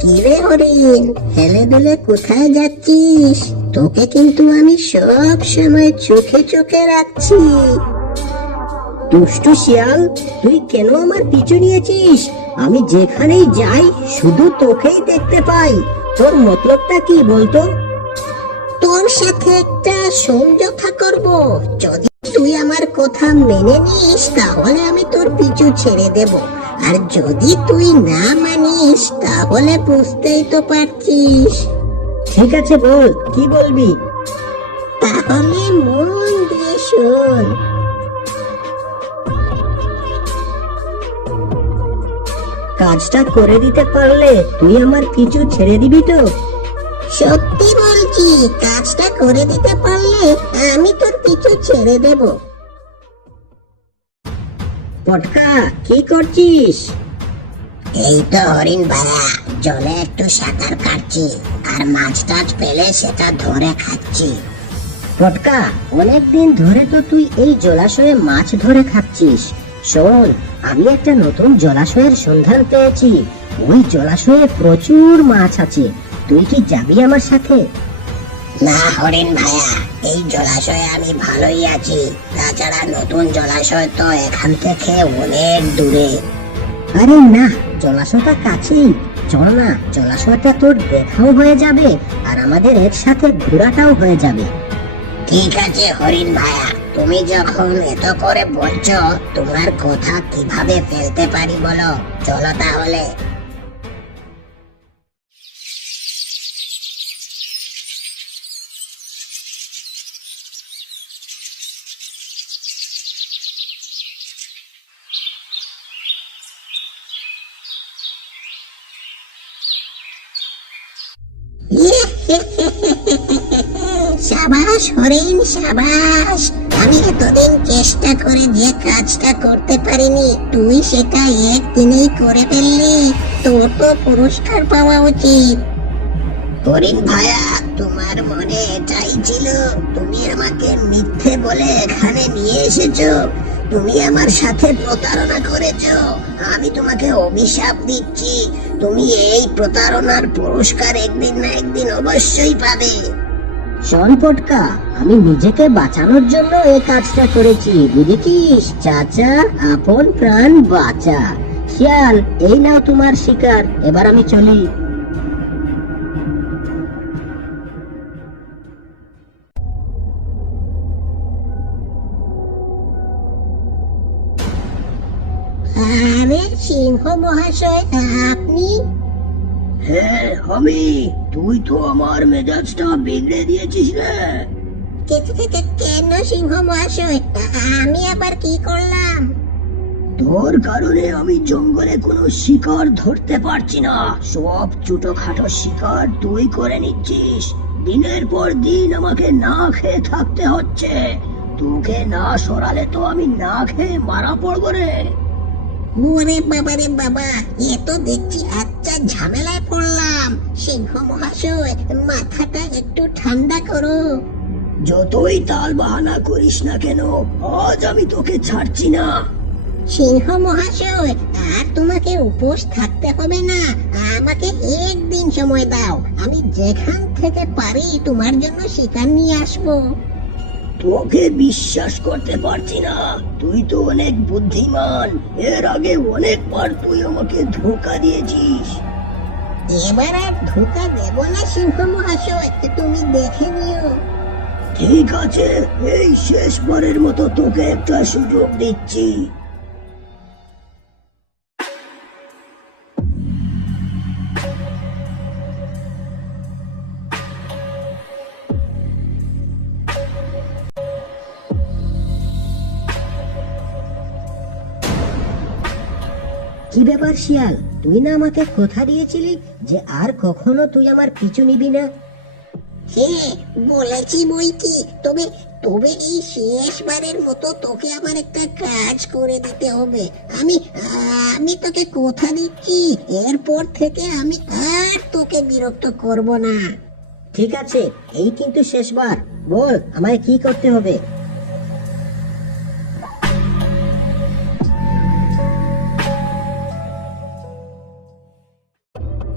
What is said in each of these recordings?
কিরে হরিণ, হেলে দুলে কোথায় যাচ্ছিস? তোকে কিন্তু আমি সব সময় চোখে চোখে রাখছি। দুষ্টু শিয়াল, তুই কেন আমার পিছু নিয়েছিস? আমি যেখানেই যাই শুধু তোকেই দেখতে পাই। তোর মতলবটা কি বলতো? তোর সাথে একটা সমঝোতা করব। যদি তুই আমার কথা মেনে নিস তাহলে আমি তোর পিছু ছেড়ে দেব, আর যদি তুই না মানিস তাহলে বুঝতেই তো পারছিস। ঠিক আছে, বল কি বলবি। তাহলে মন দিয়ে শোন। কাজটা করে দিতে পারলে তুই আমার পিছু ছেড়ে দিবি তো? সত্যি বলছি, কাজটা করে দিতে পারলে আমি তোর পিছু ছেড়ে দেব। পটকা, কি করছিস? এই তো হরিণ ভাইয়া, জলে একটু সাঁতার কাটছি, আর মাছ টাছ পেলে সেটা ধরে খাচ্ছি। পটকা, অনেকদিন ধরে তো তুই এই জলাশয়ে মাছ ধরে খাচ্ছিস। শোন, আমি একটা নতুন জলাশয়ের সন্ধান পেয়েছি। ওই জলাশয়ে প্রচুর মাছ আছে। তুই কি যাবি আমার সাথে? না হরিণ ভাইয়া, এই জলাশয়ে আমি ভালোই আছি। তাছাড়া নতুন জলাশয় তো এখান থেকে অনেক দূরে। আরে না, জলাশয়টা কাছেই। চল না, জলাশয়টা তোর দেখাও হয়ে যাবে আর আমাদের একসাথে ঘোরাটাও হয়ে যাবে। ঠিক আছে হরিণ ভাইয়া, তুমি যখন এত করে বলছো, তোমার কথা কিভাবে ফেলতে পারি বলো। চলো তাহলে। সাবাস হরিণ, সাবাস। আমি এতদিন চেষ্টা করে যে কাজটা করতে পারিনি, তুই সেটা একদিনেই করে ফেললি। তোর তো পুরস্কার পাওয়া উচিত। হরিণ ভাইয়া, তোমার মনে এটাই ছিল? তুমি আমাকে মিথ্যে বলে এখানে নিয়ে এসেছো। তুমি আমার সাথে প্রতারণা করেছো। আমি তোমাকে অভিশাপ দিচ্ছি, তুমি এই প্রতারণার পুরস্কার একদিন না একদিন অবশ্যই পাবে। শোন পটকা, আমি নিজেকে বাঁচানোর জন্য এই কাজটা করেছি, বুঝেছিস? চাচা, আপন প্রাণ বাঁচা। শিয়াল, এই নাও তোমার শিকার। এবার আমি চলি। আরে সিংহ মহাশয়, আপনি? হ্যাঁ আমি। তুই তো আমার মেজাজটা বিগড়ে দিয়েছিস রে। কেন সিংহ মহাশয়, আমি আবার কি করলাম? তোর কারণে আমি জঙ্গলে কোনো শিকার ধরতে পারছি না। সব ছোটখাটো শিকার তুই করে নিচ্ছিস। দিনের পর দিন আমাকে না খেয়ে থাকতে হচ্ছে। তোকে না সরালে তো আমি না খেয়ে মারা পড়বো রে। ওরে বাবা রে বাবা, এ তো দেখছি আচ্ছা ঝামেলায় পড়লাম। সিংহ মহাশয়, মাথাটা একটু ঠান্ডা করো। যতই তাল বাহানা করিস না কেন, আজ আমি তোকে ছাড়ছি না। সিংহ মহাশয়, আর তোমাকে উপোস থাকতে হবে না। আমাকে একদিন সময় দাও, আমি যেখান থেকে পারি তোমার জন্য শিকার নিয়ে আসবো। তোকে বিশ্বাস করতে পারছি না। তুই তো অনেক বুদ্ধিমান। এর আগে অনেকবার তুই আমাকে ধোঁকা দিয়েছিস। এবার আর ধোঁকা দেব না সিংহ মহাশয়, তুমি দেখে নিও। ঠিক আছে, এই শেষবারের মতো তোকে একটা সুযোগ দিচ্ছি। কি ব্যাপার শিয়াল, তুই না আমাকে কথা দিয়েছিলি যে আর কখনো তুই আমার পিছু নিবি না? হ্যাঁ, বলেছি বই কি। তবে তবে এই শেষবারের মতো তোকে আমার একটা কাজ করে দিতে হবে। আমি আমি তোকে কথা দিচ্ছি, এরপর থেকে আমি আর তোকে বিরক্ত করব না। ঠিক আছে, এই কিন্তু শেষবার। বল আমায় কি করতে হবে।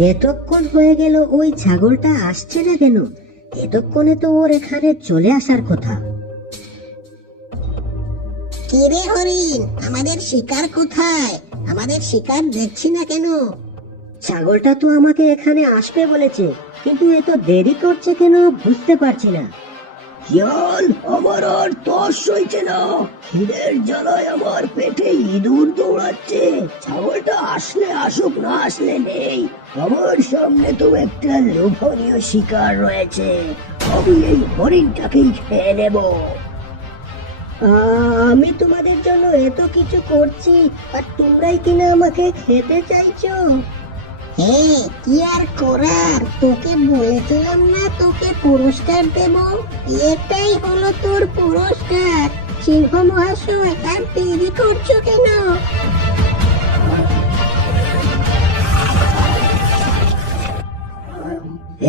এতক্ষণ হয়ে গেল ওই ছাগলটা আসছে না কেন? এতক্ষণে তো ওর এখানে চলে আসার কথা। কিরে হরিণ, আমাদের শিকার কোথায়? আমাদের শিকার দেখছি না কেন? ছাগলটা তো আমাকে এখানে আসবে বলেছে, কিন্তু এত দেরি করছে কেন বুঝতে পারছি না। শিয়াল, আমার আর তর সইছে না। খিদের জ্বালায় আমার পেটে ইঁদুর দৌড়াচ্ছে। ছাগলটা আসলে আসুক, না আসলে নেই। আমার সামনে তো একটা লোভনীয় শিকার রয়েছে। আমি এই হরিণটাকেই খেয়ে নেব। আমি তোমাদের জন্য এত কিছু করছি, আর তোমরাই কিনা আমাকে খেতে চাইছো? হ্যাঁ, কি আর করার? তোকে বলেছিলাম না তোকে পুরস্কার দেব? এটাই হলো তোর পুরস্কার। সিংহ মহাশয়, আর দেরি করছো কেন?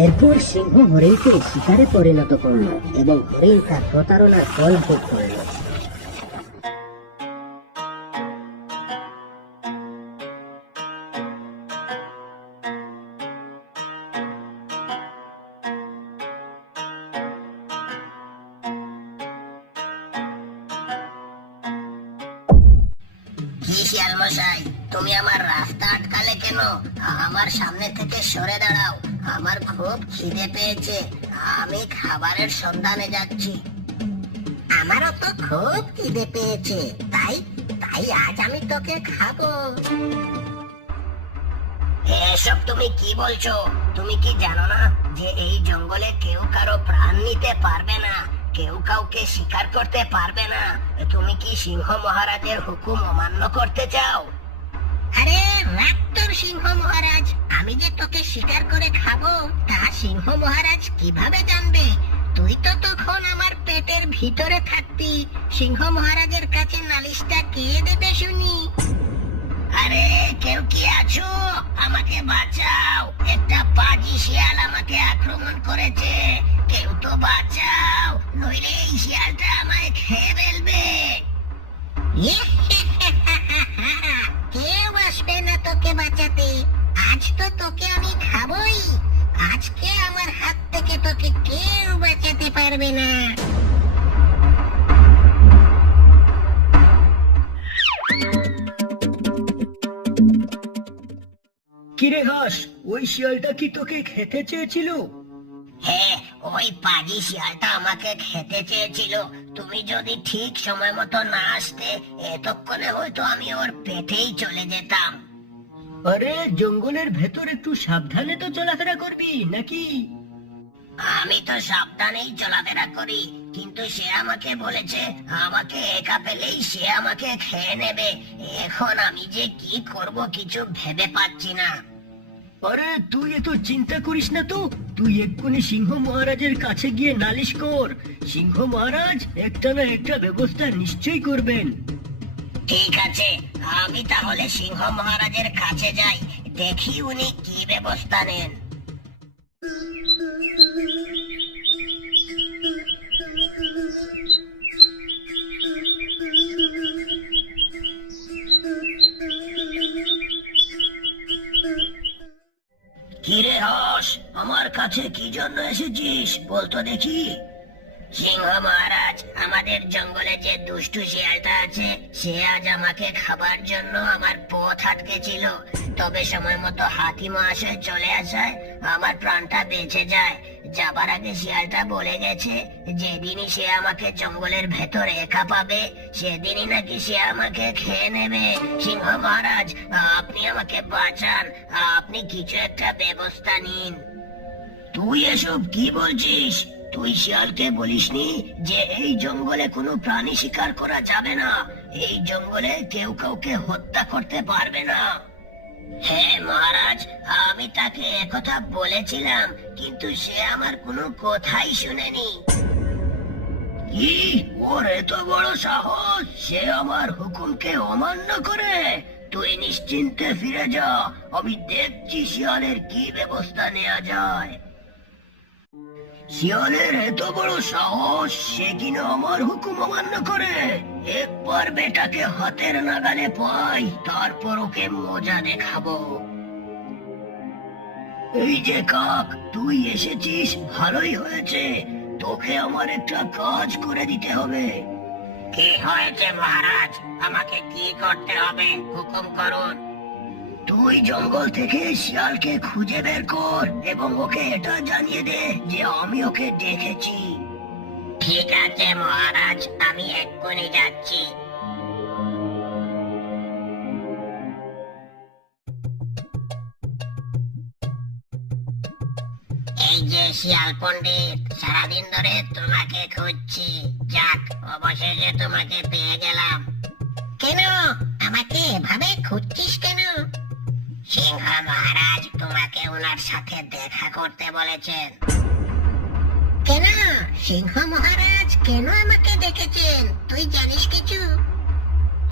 এরপর সিংহ হরিণকে শিকারে পরিণত করল এবং হরিণ তার প্রতারণার ফল ভোগ করল। কি শিয়াল মশাই, তুমি আমার রাস্তা আটকালে কেন? আমার সামনে থেকে সরে দাঁড়াও। আমার খুব খিদে পেয়েছে, আমি খাবারের সন্ধানে যাচ্ছি। আমারও তো খুব খিদে পেয়েছে, তাই তাই আজ আমি তোকে খাবো। এসব তুমি কি বলছো? তুমি কি জানো না যে এই জঙ্গলে কেউ কারো প্রাণ নিতে পারবে না, কেউ কাউকে শিকার করতে পারবে না? তুমি কি সিংহ মহারাজের হুকুম অমান্য করতে চাও? আরে রাখ তোর সিংহ মহারাজ, আমি যে তোকে শিকার করে খাবো তা সিংহ মহারাজ কিভাবে জানবে? তুই তো তখন আমার পেটের ভিতরে থাকতি। সিংহ মহারাজের কাছে নালিশটা কে দেবে শুনি? আরে কেউ কি আছো? আমাকে বাঁচাও, একটা পাজি শিয়াল আমাকে আক্রমণ করেছে। কেউ তো বাঁচাও, নইলে এই শিয়ালটা আমায় খেয়ে ফেলবে। কেউ আসবে না তোকে বাঁচাতে। আজ তো তোকে আমি খাবই। আজকে আমার হাত থেকে তোকে কেউ বাঁচাতে পারবে না। কিরে হাস, ওই শিয়ালটা কি তোকে খেতে চেয়েছিল? হ্যাঁ, ওই পাজি শিয়ালটা আমাকে খেতে চেয়েছিল। তুমি যদি ঠিক সময় মতো না আসতে, এতক্ষণে হয়তো আমি ওর পেটেই চলে যেতাম। আরে জঙ্গলের ভেতর একটু সাবধানে তো চলাফেরা করবি নাকি? আমি তো সাবধানেই চলাফেরা করি, কিন্তু সে আমাকে বলেছে আমাকে একা পেলেই সে আমাকে খেয়ে নেবে। এখন আমি যে কি করব কিছু ভেবে পাচ্ছি না। আরে তুই এত চিন্তা করিস না তো, তুই এক্ষুনি সিংহ মহারাজের কাছে গিয়ে নালিশ কর। সিংহ মহারাজ একটা না একটা ব্যবস্থা নিশ্চয়ই করবেন। ঠিক আছে, আমি তাহলে সিংহ মহারাজের কাছে যাই, দেখি উনি কি ব্যবস্থা নেন। কিরে হাস, আমার কাছে কি জন্য এসেছিস বলতো দেখি? সিংহ মহারাজ, আমাদের জঙ্গলে যে দুষ্টু শিয়ালটা আছে সে আজ আমাকে খাবার জন্য আমার পথ আটকেছিল। তবে সময় মতো হাতি মহাশয় চলে আসায় আমার প্রাণটা বেঁচে যায়। যাবার আগে শিয়ালটা বলে গেছে যেদিনই সে আমাকে জঙ্গলের ভেতর একা পাবে সেদিনই নাকি সে আমাকে খেয়ে নেবে। সিংহ মহারাজ, আপনি আমাকে বাঁচান, আপনি কিছু একটা ব্যবস্থা নিন। তুই এসব কি বলছিস? তুই শিয়ালকে বলিসনি যে এই জঙ্গলে কোনো প্রাণী শিকার করা যাবে না, এই জঙ্গলে কেউ কাউকে হত্যা করতে পারবে না? হ্যাঁ মহারাজ, আমি তাকে একথা বলেছিলাম, কিন্তু সে আমার কোনো কথাই শুনেনি। কি, ওর এত বড় সাহস, সে আমার হুকুমকে অমান্য করে? তুই নিশ্চিন্তে ফিরে যা, আমি দেখছি শিয়ালের কি ব্যবস্থা নেওয়া যায়। শিয়ালের এত বড় সাহস, সে কিনা আমার হুকুম অমান্য করে? একবার বেটাকে হাতের নাগালে পাই, তারপর ওকে মজা দেখাবো। এই যে কাক, তুই এসেছিস, ভালোই হয়েছে। তোকে আমার একটা কাজ করে দিতে হবে। কি হয়েছে মহারাজ? আমাকে কি করতে হবে হুকুম করুন। তুই জঙ্গল থেকে শিয়ালকে খুঁজে বের কর এবং ওকে এটা জানিয়ে দে যে আমি ওকে দেখেছি। ঠিক আছে মহারাজ, আমি এক্ষুনি যাচ্ছি। এই যে শিয়াল পণ্ডিত, সারাদিন ধরে তোমাকে খুঁজছি। যাক, অবশেষে তোমাকে পেয়ে গেলাম। কেন আমাকে এভাবে খুঁজছিস কেন? সিংহ মহারাজ তোমাকে ওনার সাথে দেখা করতে বলেছেন। কেন সিংহ মহারাজ কেন আমাকে ডেকেছেন? তুই জানিস কিছু?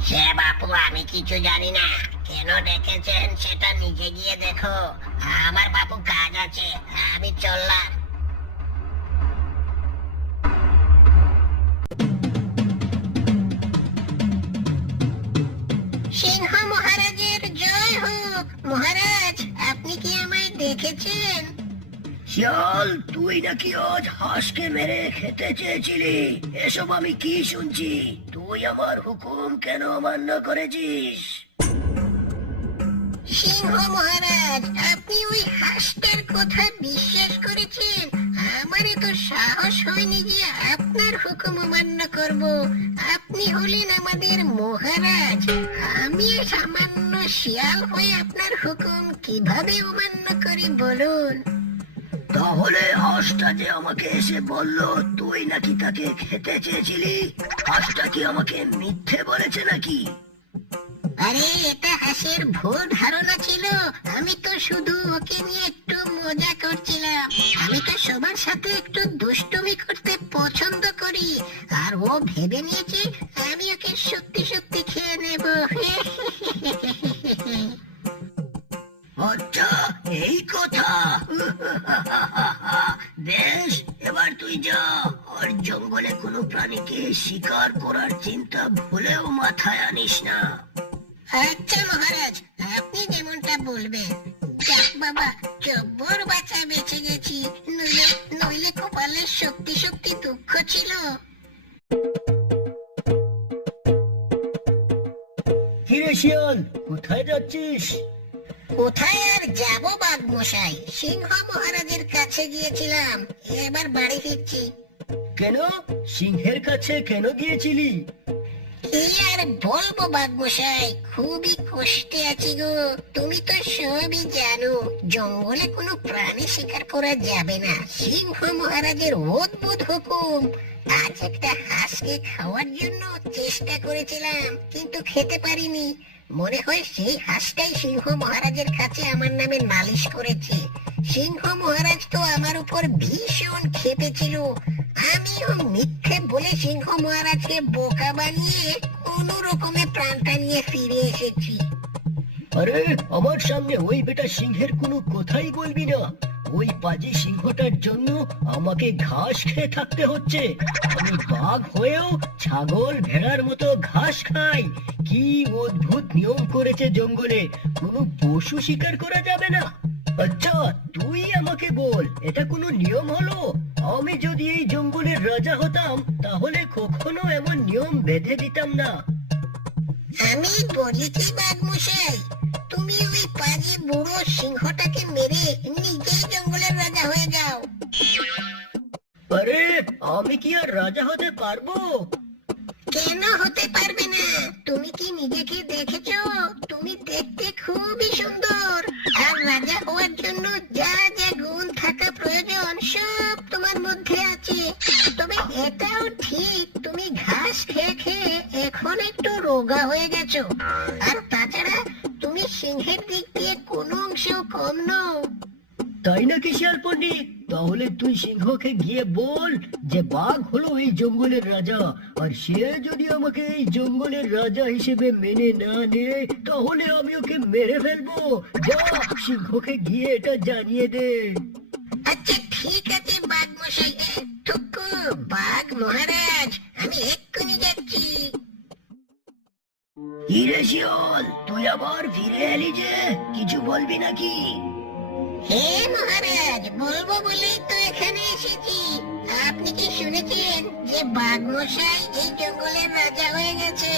সে বাপু, আমি কিছু জানি না। কেন ডেকেছেন সেটা নিজে গিয়ে দেখো। আমার বাপু কাজ আছে, আমি চললাম। সিংহ মহারাজের জয় হোক। মহারাজ, আপনি কি আমায় দেখেছেন? শিয়াল, তুই নাকি আজ হাঁসকে মেরে খেতে চেয়েছিলি? এসব আমি কি শুনছি? তুই আমার হুকুম কেন অমান্য করেছিস? সিংহ মহারাজ, আপনি ওই হাঁসটার কথা বিশ্বাস করেছেন? আমারই তো সাহস হয়নি যে আপনার হুকুম অমান্য করব। আপনি হলেন আমাদের মহারাজ, আমি সামান্য শিয়াল হয়ে আপনার হুকুম কিভাবে অমান্য করি বলুন? তাহলে হাঁসটা যে আমাকে এসে বলল তুই নাকি তাকে খেতে চেয়েছিলি, হাঁসটা কি আমাকে মিথ্যে বলেছে নাকি? আরে, এটা হাঁসের ভুল ধারণা ছিল। আমি তো শুধু ওকে নিয়ে একটু মজা করছিলাম। আমি তো সবার সাথে একটু দুষ্টুমি করতে পছন্দ করি, আর ও ভেবে নিয়েছে আমি ওকে সত্যি সত্যি খেয়ে নেব। আচ্ছা, এই কথা। বেশ, এবার তুই যা, আর জঙ্গলে কোনো প্রাণীকে শিকার করার চিন্তা ভুলেও মাথায় আনিস না। আচ্ছা মহারাজ, আপনি যেমনটা বলবেন। যাক বাবা, জব্বর বাঁচা বেঁচে গেছি, নইলে নইলে কপালে সত্যি সত্যি দুঃখ ছিল। কিরে শিয়াল, কোথায় যাচ্ছিস? কোথায় আর যাব বাঘ মশাই, সিংহ মহারাজের কাছে গিয়েছিলাম, এবার বাড়ি ফিরছি। কেন, সিংহের কাছে কেন গিয়েছিলি? কি আর বলবো বাঘ মশাই, খুবই কষ্টে আছি গো। তুমি তো সবই জানো, জঙ্গলে কোনো প্রাণী শিকার করা যাবে না, সিংহ মহারাজের অদ্ভুত হুকুম। আজ একটা হাঁসকে খাওয়ার জন্য চেষ্টা করেছিলাম, কিন্তু খেতে পারিনি। মনে হয় সেই হাঁসটাই সিংহ মহারাজের কাছে আমার নামে নালিশ করেছে। সিংহ মহারাজ তো আমার উপর ভীষণ ক্ষেপেছিল। আমিও মিথ্যে বলে সিংহ মহারাজকে বোকা বানিয়ে কোনো রকমে প্রাণটা নিয়ে ফিরে এসেছি। আরে, আমার সামনে ওই বেটা সিংহের কোনো কথাই বলবি না। ওই পাজি সিংহটার জন্য আমাকে ঘাস খেয়ে থাকতে হচ্ছে। আমি বাঘ হয়েও ছাগল ভেড়ার মতো ঘাস খাই। কি অদ্ভুত নিয়ম করেছে জঙ্গলে, কোনো পশু শিকার করা যাবে না। আচ্ছা, তুই আমাকে বল, এটা কোনো নিয়ম হলো? আমি যদি এই জঙ্গলের রাজা হতাম তাহলে কখনো এমন নিয়ম বেঁধে দিতাম না। আমি বলি কি বাঘ মশাই, তুমি ওই পাজি বুড়ো সিংহটাকে মেরে নিজেই জঙ্গলের রাজা হয়ে যাও। আরে, আমি কি আর রাজা হতে পারবো? কেন হতে পারবে না? তুমি কি নিজেকে দেখেছো? তুমি দেখতে খুবই সুন্দর, আর রাজা হওয়ার জন্য যা যা গুণ থাকা প্রয়োজন সব তোমার মধ্যে আছে। তবে এটাও ঠিক, তুমি ঘাস খেয়ে খেয়ে এখন একটু রোগা হয়ে গেছো। আর তাছাড়া তুমি সিংহের দিক দিয়ে কোনো অংশেও কম নও। তাই নাকি শিয়াল পণ্ডিত? তাহলে তুই সিংহকে গিয়ে বল যে বাঘ হলো এই জঙ্গলের রাজা, আর সে যদি আমাকে এই জঙ্গলের রাজা হিসেবে মেনে না নেয় তাহলে আমি ওকে মেরে ফেলবো। যা, সিংহকে গিয়ে এটা জানিয়ে দে। আচ্ছা ঠিক আছে বাঘ মশাই, টুকু বাঘ মহারাজ, আমি এক্ষুনি যাচ্ছি। কি রে শিয়াল, তুই আবার ফিরে এলি যে, কিছু বলবি নাকি? হ্যাঁ মহারাজ, বলবো বলেই তো এখানে এসেছি। আপনি কি শুনেছেন যে বাঘমশাই এই জঙ্গলের রাজা হয়ে গেছে?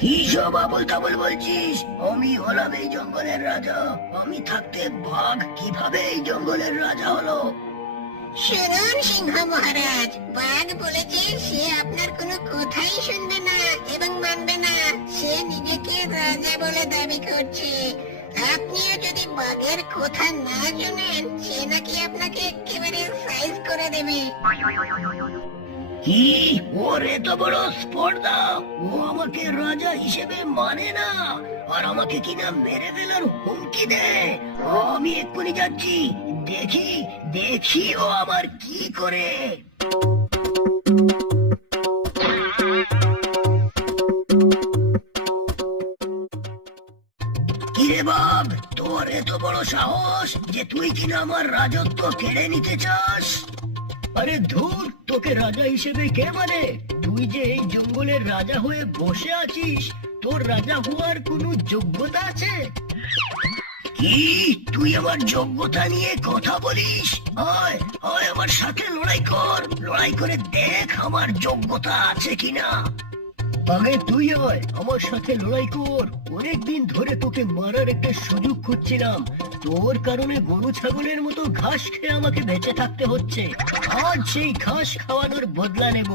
কি সব আবল তাবল বলছিস? আমি হলাম এই জঙ্গলের রাজা। আমি থাকতে বাঘ কিভাবে এই জঙ্গলের রাজা হলো? শুনুন সিংহ মহারাজ, বাঘ বলেছে সে আপনার কোনো কথাই শুনবে না এবং মানবে না। সে নিজেকে রাজা বলে দাবি করছে। আপনিও যদি বাঘের কথা না শুনেন, সে নাকি আপনাকে একেবারে সাইজ করে দেবে। কি? ওর এত বড় স্পর্ধা! ও আমাকে রাজা হিসেবে মানে না, আর আমাকে কিনা মেরে ফেলার হুমকি দেয়। আমি এক্ষুনি যাচ্ছি, দেখি দেখি ও আমার কি করে। কিরে বাঘ, তোর এত বড় সাহস যে তুই কিনা আমার রাজত্ব কেড়ে নিতে চাস? আরে ধুর, তোকে রাজা হিসেবে কে মানে? তুই যে এই জঙ্গলের রাজা হয়ে বসে আছিস, তোর রাজা হওয়ার কোনো যোগ্যতা আছে? কি? তুই আমার যোগ্যতা নিয়ে কথা বলিস? আয় আয়, আমার সাথে লড়াই কর। লড়াই করে দেখ আমার যোগ্যতা আছে কিনা। আগে তুই আয়, আমার সাথে লড়াই কর। অনেকদিন ধরে তোকে মারার একটা সুযোগ খুঁজছিলাম। তোর কারণে গরু ছাগলের মতো ঘাস খেয়ে আমাকে বেঁচে থাকতে হচ্ছে। আজ সেই ঘাস খাওয়ানোর বদলা নেব।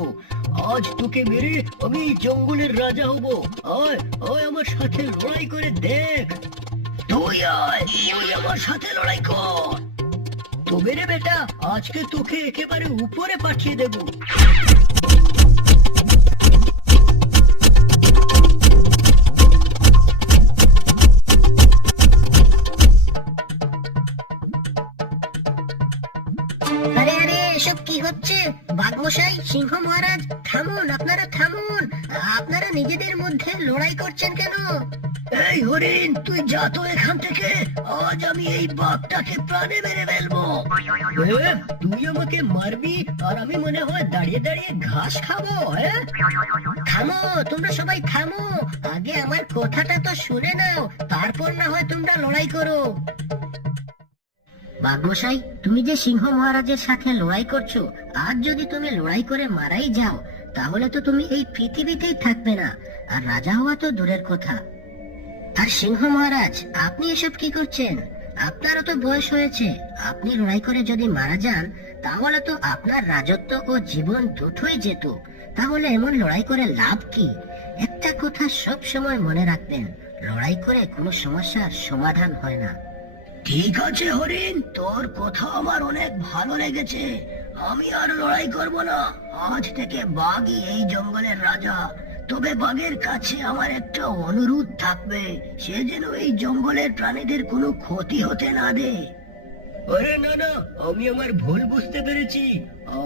আজ তোকে মেরে আমি এই জঙ্গলের রাজা হব। আয় আয়, আমার সাথে লড়াই করে দেখ। তুই আয়, তুই আমার সাথে লড়াই কর। তবে রে বেটা, আজকে তোকে একেবারে উপরে পাঠিয়ে দেব। আরে আরে, এসব কি হচ্ছে? বাঘমশাই, সিংহ মহারাজ, থামুন, আপনারা থামুন। আপনারা নিজেদের মধ্যে লড়াই করছেন কেন? এই হরিণ, তুই যা তো এখান থেকে। আজ আমি এই বাঘটাকে প্রাণে মেরে ফেলবো। তুই আমাকে মারবি আর আমি মনে হয় দাঁড়িয়ে দাঁড়িয়ে ঘাস খাবো? থামো, তোমরা সবাই থামো। আগে আমার কথাটা তো শুনে নাও, তারপর না হয় তোমরা লড়াই করো। বাঘমশাই, তুমি যে সিংহ মহারাজের সাথে লড়াই করছো, আজ যদি তুমি লড়াই করে মারাই যাও, তাহলে তো তুমি এই পৃথিবীতেই থাকবে না, আর রাজা হওয়া তো দূরের কথা। আর সিংহ মহারাজ, আপনি এসব কি করছেন? আপনারও তো বয়স হয়েছে। আপনি লড়াই করে যদি মারা যান, তাহলে তো আপনার রাজত্ব ও জীবন দুটোই যেত। তাহলে এমন লড়াই করে লাভ কি? একটা কথা সব সময় মনে রাখবেন, লড়াই করে কোনো সমস্যার সমাধান হয় না। ঠিক আছে হরিণ, তোর কথা আমার অনেক ভালো লেগেছে। আমি আর লড়াই করব না। আজ থেকে বাঘই এই জঙ্গলের রাজা। তবে বাঘের কাছে আমার একটা অনুরোধ থাকবে, সে যেন এই জঙ্গলের প্রাণীদের কোনো ক্ষতি হতে না দেয়। আরে না না, আমি আমার ভুল বুঝতে পেরেছি।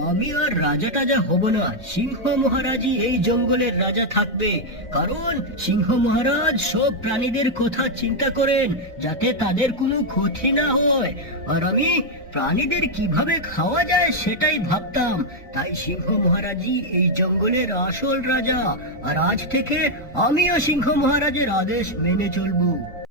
আমি আর রাজা টাজা হব না। সিংহ মহারাজই এই জঙ্গলের রাজা থাকবে। কারণ সিংহ মহারাজ সব প্রাণীদের কথা চিন্তা করেন, যাতে তাদের কোনো ক্ষতি না হয়। আর আমি প্রাণীদের কিভাবে খাওয়া যায় সেটাই ভাবতাম। তাই সিংহ মহারাজই এই জঙ্গলের আসল রাজা। আর আজ থেকে আমিও সিংহ মহারাজের আদেশ মেনে চলবো।